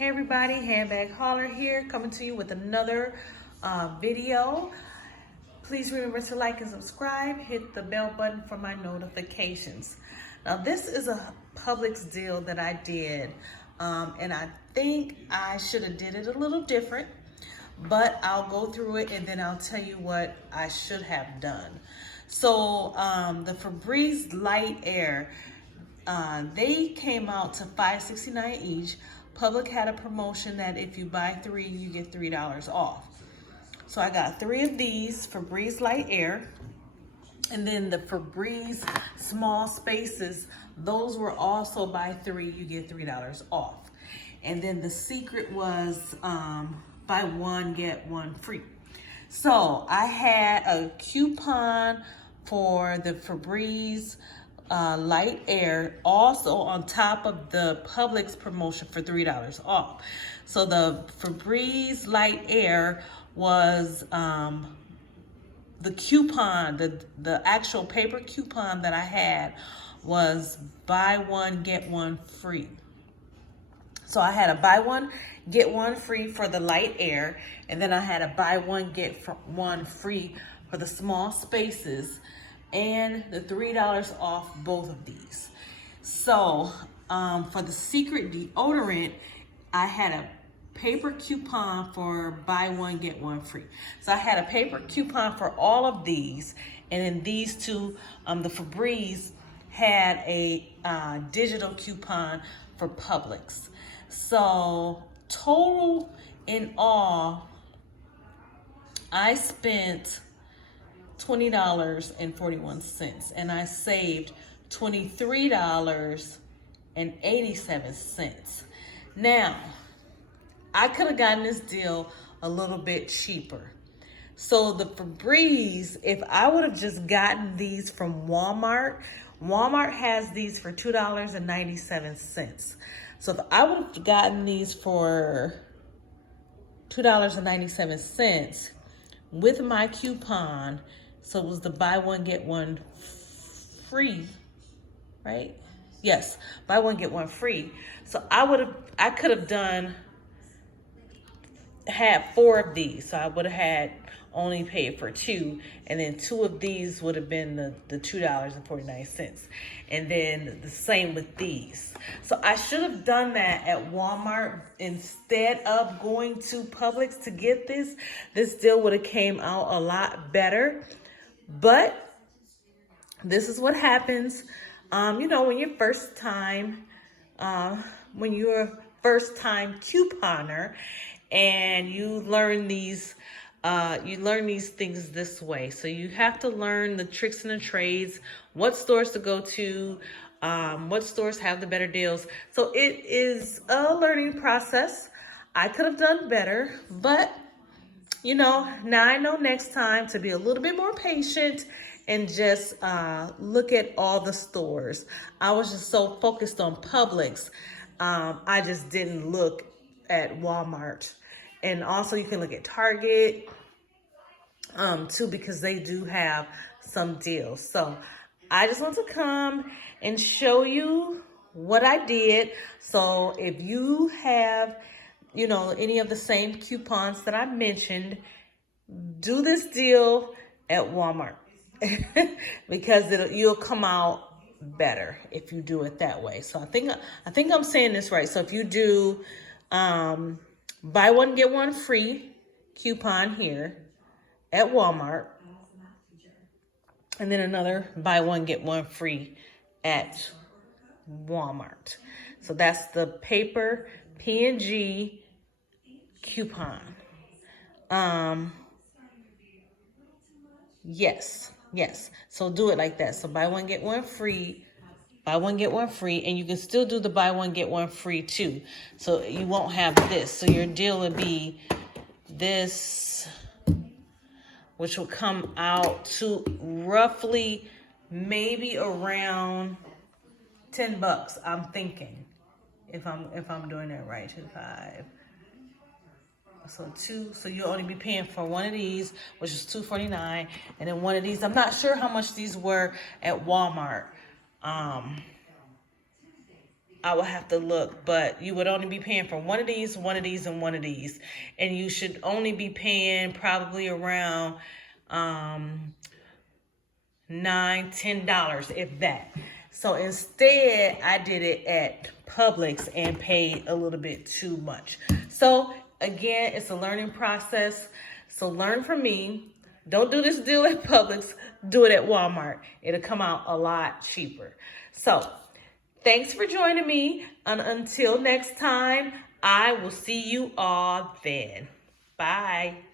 Hey everybody, Handbag Hauler here, coming to you with another video. Please remember to like and subscribe. Hit the bell button for my notifications. Now this is a Publix deal that I did, and I think I should have did it a little different, but I'll go through it and then I'll tell you what I should have done. So the Febreze Light Air, they came out to $5.69 each. Publix had a promotion that if you buy 3, you get $3 off. So I got 3 of these Febreze Light Air. And then the Febreze Small Spaces, those were also buy 3, you get $3 off. And then the secret was buy 1, get 1 free. So I had a coupon for the Febreze Light Air also on top of the Publix promotion for $3 off. So the Febreze Light Air was the coupon, the actual paper coupon that I had was buy 1 get 1 free. So I had a buy 1 get 1 free for the Light Air, and then I had a buy 1 get 1 free for the Small Spaces, and the $3 off both of these. So for the Secret deodorant, I had a paper coupon for buy 1 get 1 free. So I had a paper coupon for all of these, and then these two, the Febreze had a digital coupon for Publix. So total in all, I spent $20.41, and I saved $23.87. Now, I could have gotten this deal a little bit cheaper. So the Febreze, if I would have just gotten these from Walmart, Walmart has these for $2.97. So if I would have gotten these for $2.97 with my coupon, so it was the buy 1 get 1 free, right? Yes, buy 1 get 1 free. So I could have had 4 of these. So I would have had only paid for 2, and then 2 of these would have been the $2.49. And then the same with these. So I should have done that at Walmart instead of going to Publix to get this. This deal would have came out a lot better. But this is what happens, when you're first time couponer, and you learn these things this way. So you have to learn the tricks and the trades, what stores to go to, what stores have the better deals. So it is a learning process. I could have done better, but now I know next time to be a little bit more patient and just look at all the stores. I was just so focused on Publix. I just didn't look at Walmart. And also you can look at Target too, because they do have some deals. So I just want to come and show you what I did. So if you have any of the same coupons that I mentioned, do this deal at Walmart because you'll come out better if you do it that way. So I think I'm saying this right. So if you do buy 1 get 1 free coupon here at Walmart, and then another buy 1 get 1 free at Walmart. So that's the paper P&G coupon. Yes. So do it like that. So buy 1 get 1 free, buy 1 get 1 free, and you can still do the buy 1 get 1 free too. So you won't have this. So your deal would be this, which will come out to roughly maybe around $10. I'm thinking, if I'm doing that right, 5. So 2, so you'll only be paying for 1 of these, which is $2.49, and then 1 of these. I'm not sure how much these were at Walmart. I will have to look, but you would only be paying for one of these, one of these, and one of these. And you should only be paying probably around $9, $10, if that. So instead, I did it at Publix and paid a little bit too much. So again, it's a learning process. So learn from me. Don't do this deal at Publix. Do it at Walmart. It'll come out a lot cheaper. So thanks for joining me. And until next time, I will see you all then. Bye.